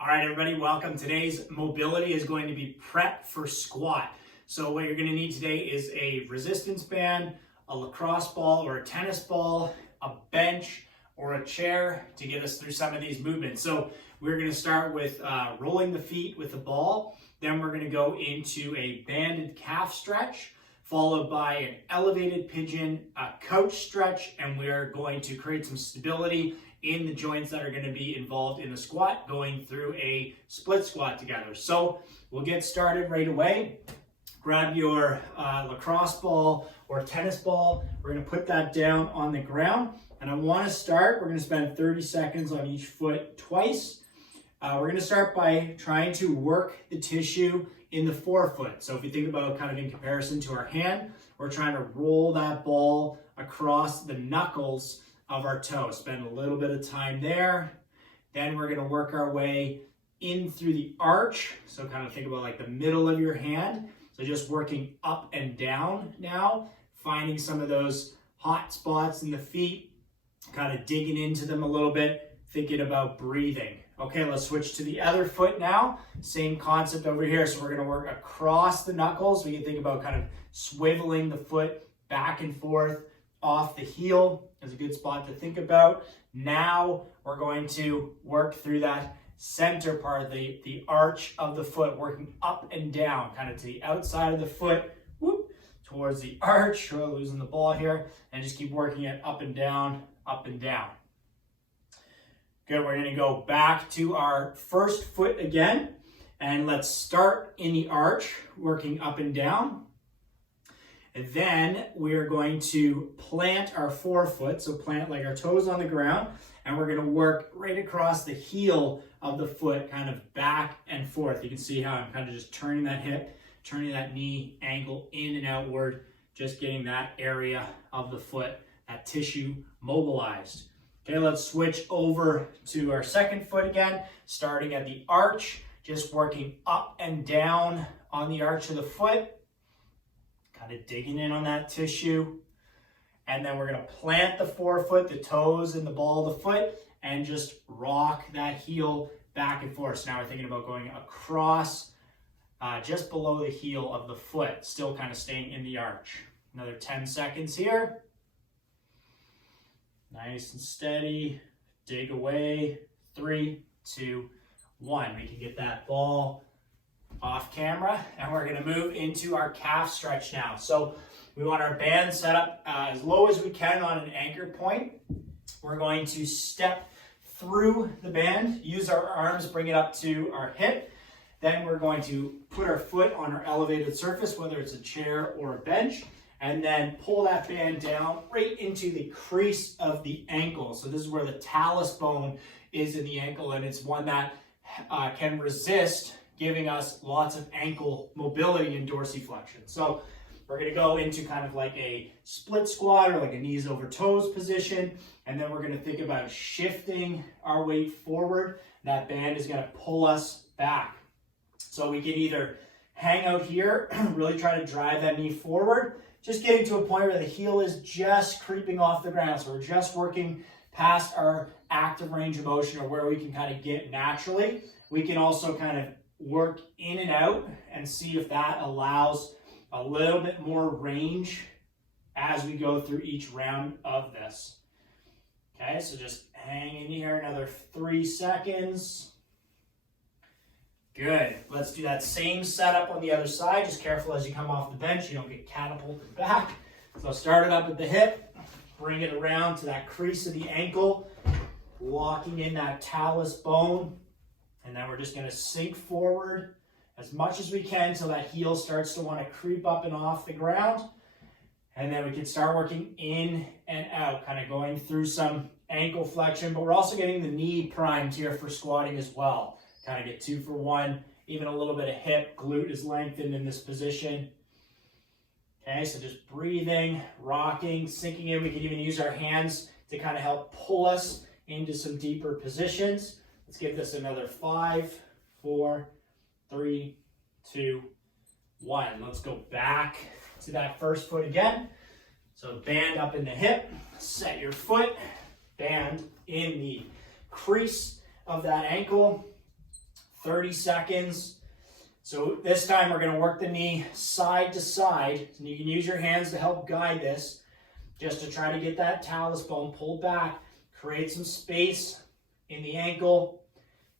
All right, everybody, welcome. Today's mobility is going to be prep for squat. So what you're going to need today is a resistance band, a lacrosse ball or a tennis ball, a bench or a chair to get us through some of these movements. So we're going to start with rolling the feet with the ball. Then we're going to go into a banded calf stretch, followed by an elevated pigeon, a couch stretch, and we're going to create some stability in the joints that are going to be involved in the squat, going through a split squat together. So we'll get started right away. Grab your lacrosse ball or tennis ball. We're going to put that down on the ground. And I want to start, we're going to spend 30 seconds on each foot twice. We're going to start by trying to work the tissue in the forefoot. So if you think about kind of in comparison to our hand, we're trying to roll that ball across the knuckles of our toe. Spend a little bit of time there. Then we're going to work our way in through the arch. So kind of think about like the middle of your hand. So just working up and down now, finding some of those hot spots in the feet, kind of digging into them a little bit, thinking about breathing. Okay, let's switch to the other foot now. Same concept over here. So we're going to work across the knuckles. We can think about kind of swiveling the foot back and forth off the heel is a good spot to think about. Now we're going to work through that center part, the arch of the foot, working up and down, kind of to the outside of the foot, whoop, towards the arch. Oh, losing the ball here, and just keep working it up and down, up and down. Good, we're gonna go back to our first foot again, and let's start in the arch, working up and down. And then we're going to plant our forefoot, so plant like our toes on the ground, and we're going to work right across the heel of the foot, kind of back and forth. You can see how I'm kind of just turning that hip, turning that knee angle in and outward, just getting that area of the foot, that tissue mobilized. Okay, let's switch over to our second foot again, starting at the arch, just working up and down on the arch of the foot. Kind of digging in on that tissue. And then we're going to plant the forefoot, the toes and the ball of the foot, and just rock that heel back and forth. So now we're thinking about going across just below the heel of the foot, still kind of staying in the arch. Another 10 seconds here. Nice and steady. Dig away. 3, 2, 1. We can get that ball off camera, and we're going to move into our calf stretch now. So we want our band set up as low as we can on an anchor point. We're going to step through the band, use our arms, bring it up to our hip. Then we're going to put our foot on our elevated surface, whether it's a chair or a bench, and then pull that band down right into the crease of the ankle. So this is where the talus bone is in the ankle, and it's one that can resist giving us lots of ankle mobility and dorsiflexion. So we're going to go into kind of like a split squat or like a knees over toes position. And then we're going to think about shifting our weight forward. That band is going to pull us back. So we can either hang out here, really try to drive that knee forward, just getting to a point where the heel is just creeping off the ground. So we're just working past our active range of motion or where we can kind of get naturally. We can also kind of work in and out and see if that allows a little bit more range as we go through each round of this. Okay, so just hang in here another 3 seconds. Good. Let's do that same setup on the other side. Just careful as you come off the bench, you don't get catapulted back. So start it up at the hip, bring it around to that crease of the ankle, locking in that talus bone. And then we're just going to sink forward as much as we can until that heel starts to want to creep up and off the ground. And then we can start working in and out, kind of going through some ankle flexion, but we're also getting the knee primed here for squatting as well. Kind of get 2 for 1, even a little bit of hip, glute is lengthened in this position. Okay, so just breathing, rocking, sinking in. We can even use our hands to kind of help pull us into some deeper positions. Let's give this another 5, 4, 3, 2, 1. Let's go back to that first foot again. So band up in the hip, set your foot, band in the crease of that ankle. 30 seconds. So this time we're going to work the knee side to side. And you can use your hands to help guide this, just to try to get that talus bone pulled back, create some space in the ankle.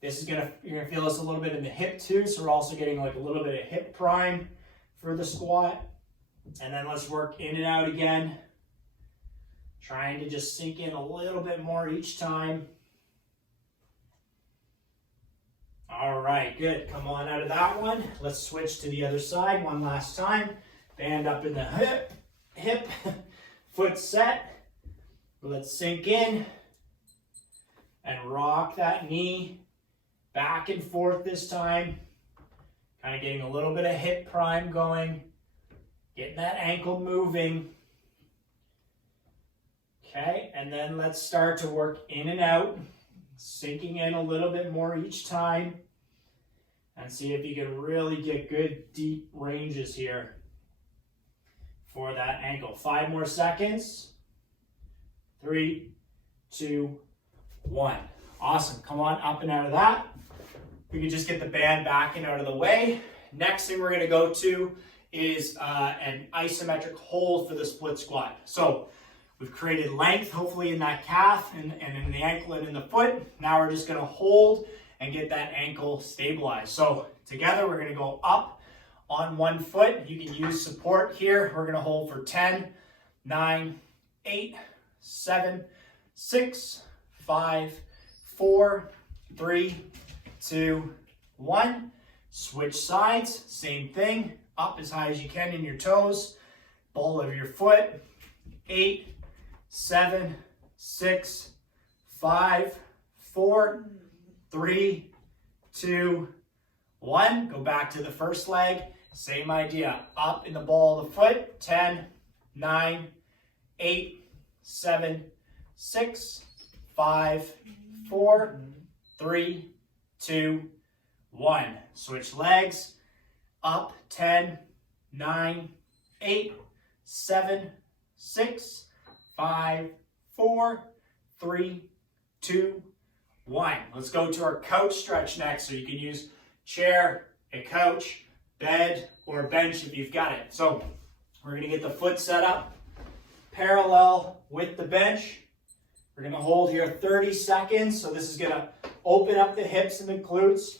This is you're gonna feel this a little bit in the hip too, so we're also getting like a little bit of hip prime for the squat. And then let's work in and out again, trying to just sink in a little bit more each time. All right, good. Come on out of that one. Let's switch to the other side one last time. Band up in the hip, foot set. Let's sink in and rock that knee back and forth this time. Kind of getting a little bit of hip prime going, getting that ankle moving. Okay, and then let's start to work in and out, sinking in a little bit more each time, and see if you can really get good deep ranges here for that ankle. 5 more seconds. 3, 2, 1. Awesome. Come on up and out of that. We can just get the band back and out of the way. Next thing we're going to go to is an isometric hold for the split squat. So we've created length, hopefully in that calf and in the ankle and in the foot. Now we're just going to hold and get that ankle stabilized. So together we're going to go up on one foot. You can use support here. We're going to hold for 10, 9, 8, 7, 6, 5, 4, 3, 2, 1. Switch sides, same thing. Up as high as you can in your toes. Ball of your foot. 8, 7, 6, 5, 4, 3, 2, 1. Go back to the first leg. Same idea. Up in the ball of the foot. 10, 9, 8, 7, 6, 5, 4, 3, 2, 1. Switch legs. Up. 10, 9, 8, 7, 6, 5, 4, 3, 2, 1. Let's go to our couch stretch next. So you can use chair, a couch, bed, or bench if you've got it. So we're going to get the foot set up parallel with the bench. We're going to hold here 30 seconds. So this is going to open up the hips and the glutes.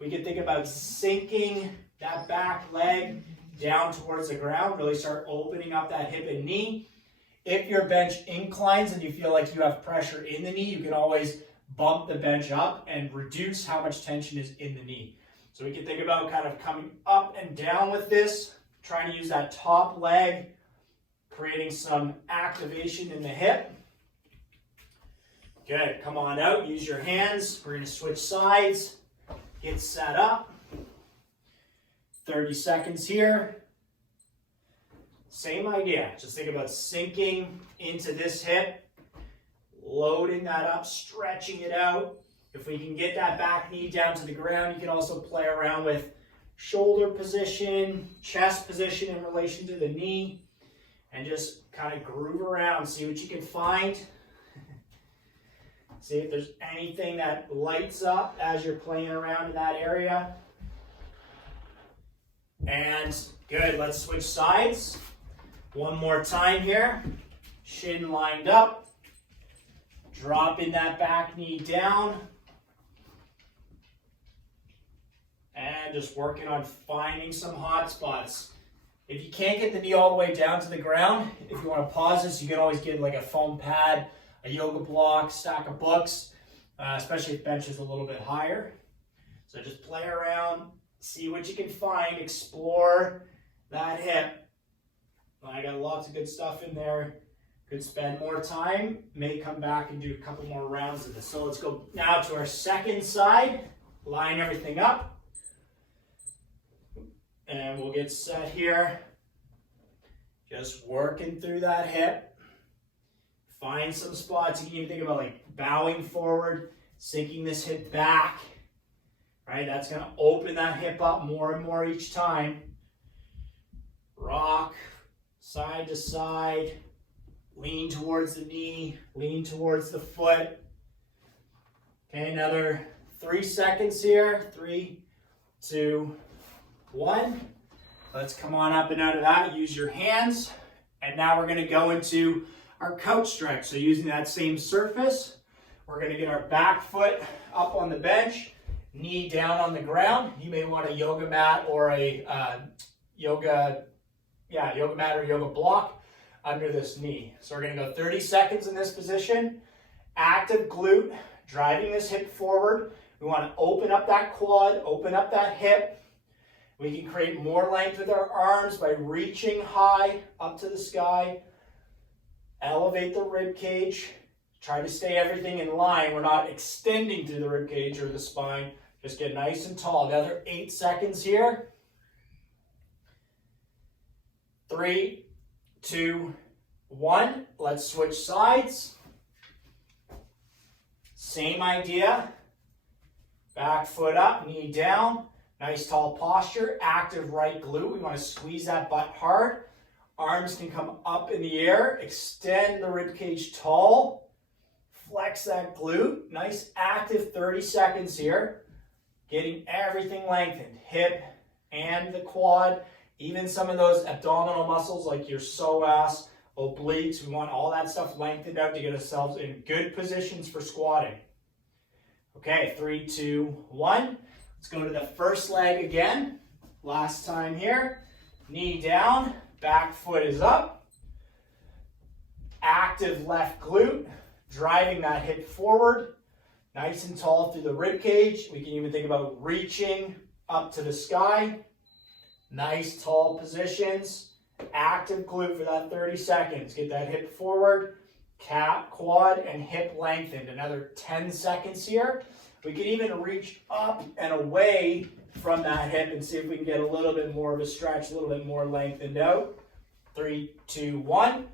We can think about sinking that back leg down towards the ground. Really start opening up that hip and knee. If your bench inclines and you feel like you have pressure in the knee, you can always bump the bench up and reduce how much tension is in the knee. So we can think about kind of coming up and down with this, trying to use that top leg, creating some activation in the hip. Good, come on out, use your hands. We're going to switch sides, get set up. 30 seconds here. Same idea, just think about sinking into this hip, loading that up, stretching it out. If we can get that back knee down to the ground, you can also play around with shoulder position, chest position in relation to the knee, and just kind of groove around, see what you can find. See if there's anything that lights up as you're playing around in that area. And good, let's switch sides. One more time here. Shin lined up. Dropping that back knee down. And just working on finding some hot spots. If you can't get the knee all the way down to the ground, if you want to pause this, you can always get like a foam pad, a yoga block, stack of books, especially if bench is a little bit higher. So just play around, see what you can find, explore that hip. I got lots of good stuff in there. Could spend more time, may come back and do a couple more rounds of this. So let's go now to our second side, line everything up. And we'll get set here. Just working through that hip. Find some spots. You can even think about like bowing forward, sinking this hip back. Right? That's going to open that hip up more and more each time. Rock side to side. Lean towards the knee. Lean towards the foot. Okay, another 3 seconds here. 3, 2, 1. Let's come on up and out of that. Use your hands. And now we're going to go into our couch stretch. So using that same surface, we're going to get our back foot up on the bench, knee down on the ground. You may want a yoga mat or a yoga mat or yoga block under this knee. So we're going to go 30 seconds in this position. Active glute, driving this hip forward. We want to open up that quad, open up that hip. We can create more length with our arms by reaching high up to the sky. Elevate the rib cage. Try to stay everything in line. We're not extending through the rib cage or the spine. Just get nice and tall. Another 8 seconds here. 3, 2, 1. Let's switch sides. Same idea. Back foot up, knee down. Nice tall posture. Active right glute. We want to squeeze that butt hard. Arms can come up in the air. Extend the rib cage tall. Flex that glute. Nice active 30 seconds here. Getting everything lengthened. Hip and the quad. Even some of those abdominal muscles like your psoas, obliques. We want all that stuff lengthened out to get ourselves in good positions for squatting. Okay, 3, 2, 1. Let's go to the first leg again. Last time here. Knee down. Back foot is up. Active left glute. Driving that hip forward. Nice and tall through the rib cage. We can even think about reaching up to the sky. Nice tall positions. Active glute for that 30 seconds. Get that hip forward. Quad and hip lengthened. Another 10 seconds here. We can even reach up and away from that hip and see if we can get a little bit more of a stretch, a little bit more lengthened out. 3, 2, 1.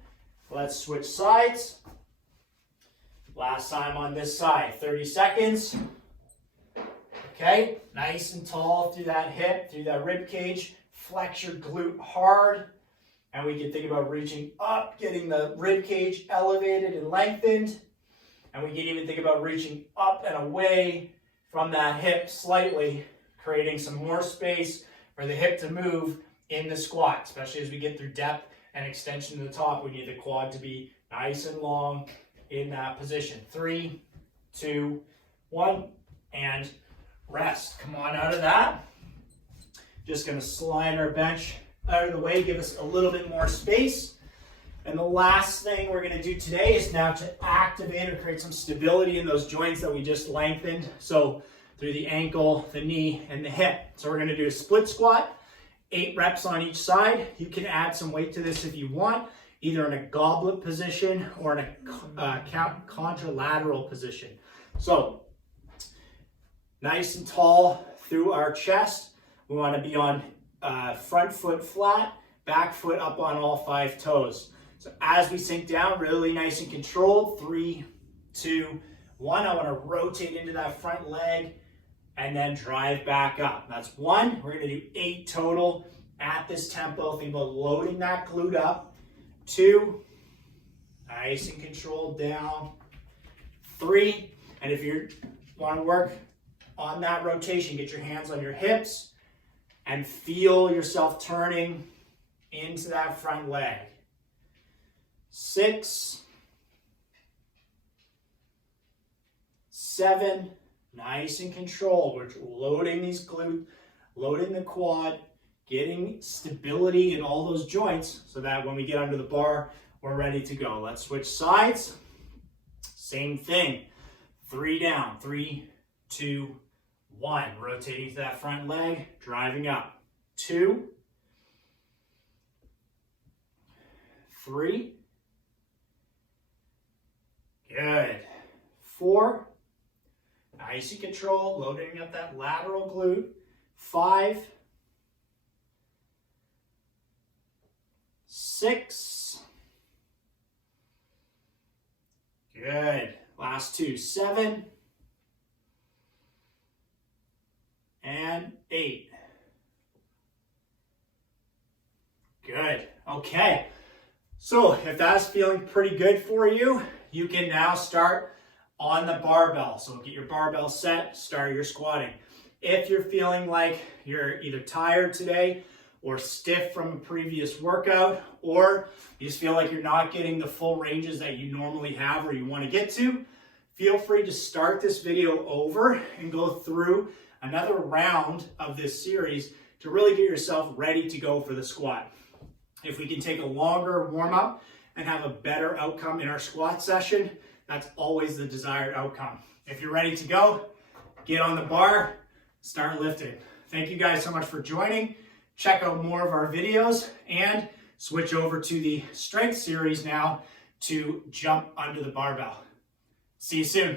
Let's switch sides. Last time on this side, 30 seconds. Okay, nice and tall through that hip, through that rib cage. Flex your glute hard. And we can think about reaching up, getting the rib cage elevated and lengthened. And we can even think about reaching up and away from that hip slightly, creating some more space for the hip to move in the squat, especially as we get through depth and extension to the top. We need the quad to be nice and long in that position. 3, 2, 1, and rest. Come on out of that. Just going to slide our bench out of the way, give us a little bit more space. And the last thing we're going to do today is now to activate or create some stability in those joints that we just lengthened. So through the ankle, the knee, and the hip. So we're going to do a split squat, 8 reps on each side. You can add some weight to this if you want, either in a goblet position or in a contralateral position. So nice and tall through our chest. We want to be on front foot flat, back foot up on all 5 toes. So as we sink down, really nice and controlled. 3, 2, 1. I want to rotate into that front leg and then drive back up. That's 1. We're going to do 8 total at this tempo. Think about loading that glute up. 2, nice and controlled down. 3, and if you want to work on that rotation, get your hands on your hips and feel yourself turning into that front leg. 6, 7, nice and controlled. We're loading these glutes, loading the quad, getting stability in all those joints so that when we get under the bar, we're ready to go. Let's switch sides. Same thing. 3 down. 3, 2, 1. Rotating to that front leg, driving up. 2, 3. Good. 4. Nice and controlled, loading up that lateral glute. 5. 6. Good. Last 2. 7. And 8. Good. Okay. So if that's feeling pretty good for you, you can now start on the barbell. So get your barbell set, start your squatting. If you're feeling like you're either tired today or stiff from a previous workout, or you just feel like you're not getting the full ranges that you normally have or you want to get to, feel free to start this video over and go through another round of this series to really get yourself ready to go for the squat. If we can take a longer warm-up and have a better outcome in our squat session, that's always the desired outcome. If you're ready to go, get on the bar, start lifting. Thank you guys so much for joining. Check out more of our videos and switch over to the strength series now to jump under the barbell. See you soon.